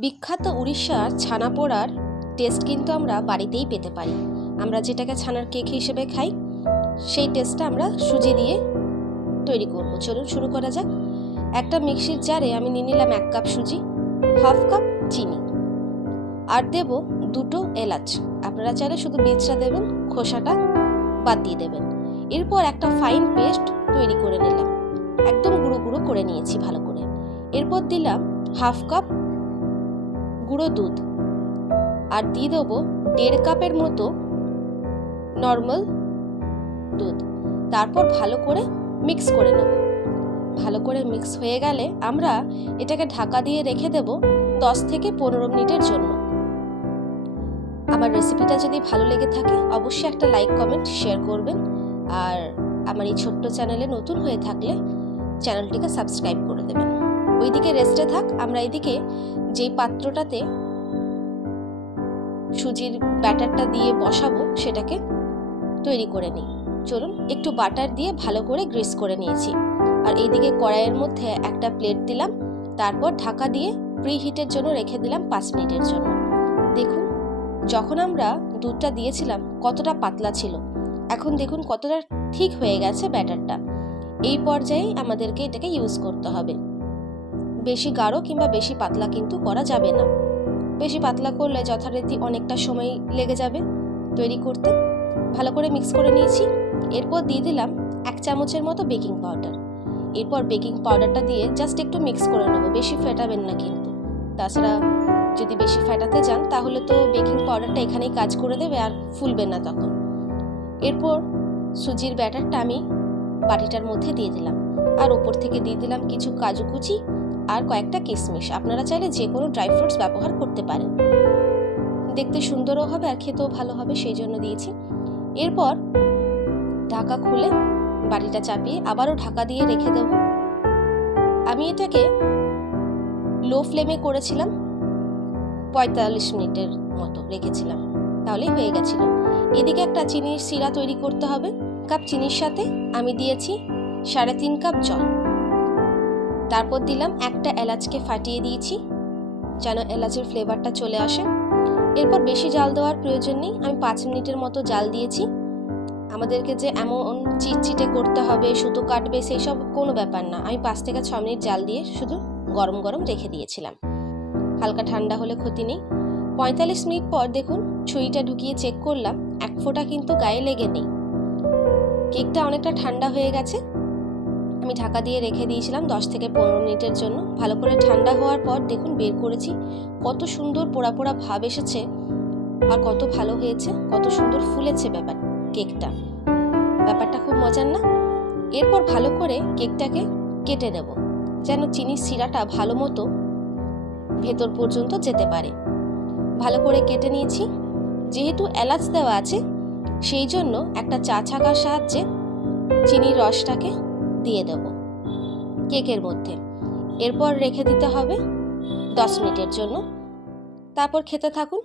বিখ্যাত উড়িষ্যার ছানা পোড়ার টেস্ট কিন্তু আমরা বাড়িতেই পেতে পারি। আমরা যেটাকে ছানার কেক হিসেবে খাই, সেই টেস্টটা আমরা সুজি দিয়ে তৈরি করব। চলুন শুরু করা যাক। একটা মিক্সির জারে আমি নিয়ে নিলাম এক কাপ সুজি, হাফ কাপ চিনি। আর দেব দুটো এলাচ। আপনারা চাইলে শুধু বীজটা দেবেন, খোসাটা বাদ দিয়ে দেবেন। এরপর একটা ফাইন পেস্ট তৈরি করে নিলাম। একদম গুঁড়ো গুঁড়ো করে নিয়েছি ভালো করে। এরপর দিলাম হাফ কাপ গুঁড়ো দুধ। আর দিয়ে দেবো দেড় কাপের মতো নর্মাল দুধ। তারপর ভালো করে মিক্স করে নেব। ভালো করে মিক্স হয়ে গেলে আমরা এটাকে ঢাকা দিয়ে রেখে দেব দশ থেকে পনেরো মিনিটের জন্য। আমার রেসিপিটা যদি ভালো লেগে থাকে, অবশ্যই একটা লাইক কমেন্ট শেয়ার করবেন। আর আমার এই ছোট্ট চ্যানেলে নতুন হয়ে থাকলে চ্যানেলটিকে সাবস্ক্রাইব করে দেবেন। ওইদিকে রেস্টে থাক, আমরা এদিকে যেই পাত্রটাতে সুজির ব্যাটারটা দিয়ে বসাবো, সেটাকে তৈরি করে নিই। চলুন, একটু বাটার দিয়ে ভালো করে গ্রিস করে নিয়েছি। আর এইদিকে কড়াইয়ের মধ্যে একটা প্লেট দিলাম, তারপর ঢাকা দিয়ে প্রি হিটের জন্য রেখে দিলাম পাঁচ মিনিটের জন্য। দেখুন, যখন আমরা দুধটা দিয়েছিলাম, কতটা পাতলা ছিল। এখন দেখুন, কতটা ঠিক হয়ে গেছে ব্যাটারটা এই পর্যায়ে আমাদেরকে এটাকে ইউজ করতে হবে। বেশি গাঢ় কিংবা বেশি পাতলা কিন্তু করা যাবে না। বেশি পাতলা করলে যথারীতি অনেকটা সময় লেগে যাবে তৈরি করতে। ভালো করে মিক্স করে নিয়েছি। এরপর দিয়ে দিলাম এক চামচের মতো বেকিং পাউডার এরপর বেকিং পাউডারটা দিয়ে জাস্ট একটু মিক্স করে নেব, বেশি ফেটাবেন না কিন্তু। তাছাড়া যদি বেশি ফেটাতে যান তাহলে তো বেকিং পাউডারটা এখানেই কাজ করে দেবে আর ফুলবে না তখন। এরপর সুজির ব্যাটারটা আমি বাটিটার মধ্যে দিয়ে দিলাম। আর ওপর থেকে দিয়ে দিলাম কিছু কাজু কুচি আর কয়েকটা কিশমিশ আপনারা চাইলে যে কোনো ড্রাই ফ্রুটস ব্যবহার করতে পারেন। দেখতে সুন্দরও হবে আর খেতেও ভালো হবে, সেই জন্য দিয়েছি। এরপর ঢাকা খুলে বাটিটা চাপিয়ে আবারও ঢাকা দিয়ে রেখে দেব। আমি এটাকে লো ফ্লেমে করেছিলাম, পঁয়তাল্লিশ মিনিটের মতো রেখেছিলাম। তাহলেই হয়ে গেছিল। এদিকে একটা চিনির সিরা তৈরি করতে হবে। কাপ চিনির সাথে আমি দিয়েছি সাড়ে তিন কাপ জল। তারপর দিলাম একটা এলাচকে ফাটিয়ে দিয়েছি, যেন এলাচের ফ্লেভারটা চলে আসে। এরপর বেশি জাল দেওয়ার প্রয়োজন নেই, আমি পাঁচ মিনিটের মতো জাল দিয়েছি। আমাদেরকে যে এমন চিটচিটে করতে হবে, সুতো কাটবে সেই সব কোনো ব্যাপার না। আমি পাঁচ থেকে ছ মিনিট জাল দিয়ে শুধু গরম গরম রেখে দিয়েছিলাম। হালকা ঠান্ডা হলে ক্ষতি নেই। পঁয়তাল্লিশ মিনিট পর দেখুন, ছুরিটা ঢুকিয়ে চেক করলাম, এক ফোঁটা কিন্তু গায়ে লেগে নেই। কেকটা অনেকটা ঠান্ডা হয়ে গেছে। আমি ঢাকা দিয়ে রেখে দিয়েছিলাম দশ থেকে পনেরো মিনিটের জন্য। ভালো করে ঠান্ডা হওয়ার পর দেখুন বের করেছি। কত সুন্দর পোড়া পোড়া ভাব এসেছে আর কত ভালো হয়েছে, কত সুন্দর ফুলেছে ব্যাপার, কেকটা। ব্যাপারটা খুব মজার না? এরপর ভালো করে কেকটাকে কেটে নেব, যেন চিনির শিরাটা ভালো মতো ভেতর পর্যন্ত যেতে পারে। ভালো করে কেটে নিয়েছি। যেহেতু এলাচ দেওয়া আছে, সেই জন্য একটা চা ছাকার সাহায্যে চিনির রসটাকে দিয়ে দেব। কেকের মধ্যে। এরপর রেখে দিতে হবে দশ মিনিটের জন্য। তারপর খেতে থাকুন।